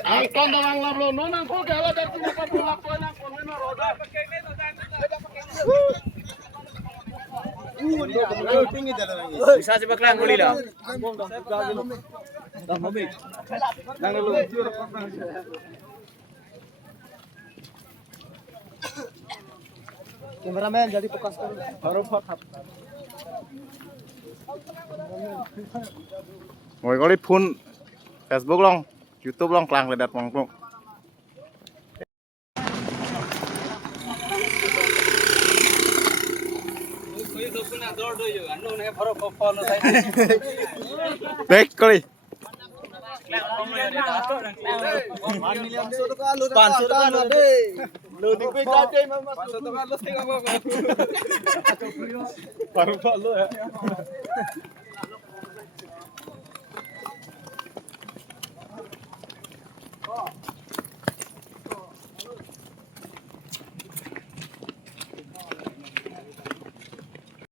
Angkan dalang lablo nonang ko gala dar tinu ka pula ko nang ko no roda. Bisa coba kelang guli lah. Kameramen jadi fokus kan. Baru fokus. Ngồi có clip phun Facebook long, YouTube long klang để đặt vòng vòng. Baik kali. 500 kan ada. Lo di gue gade mas. 500 kan lo tengok apa. Baru lo ya.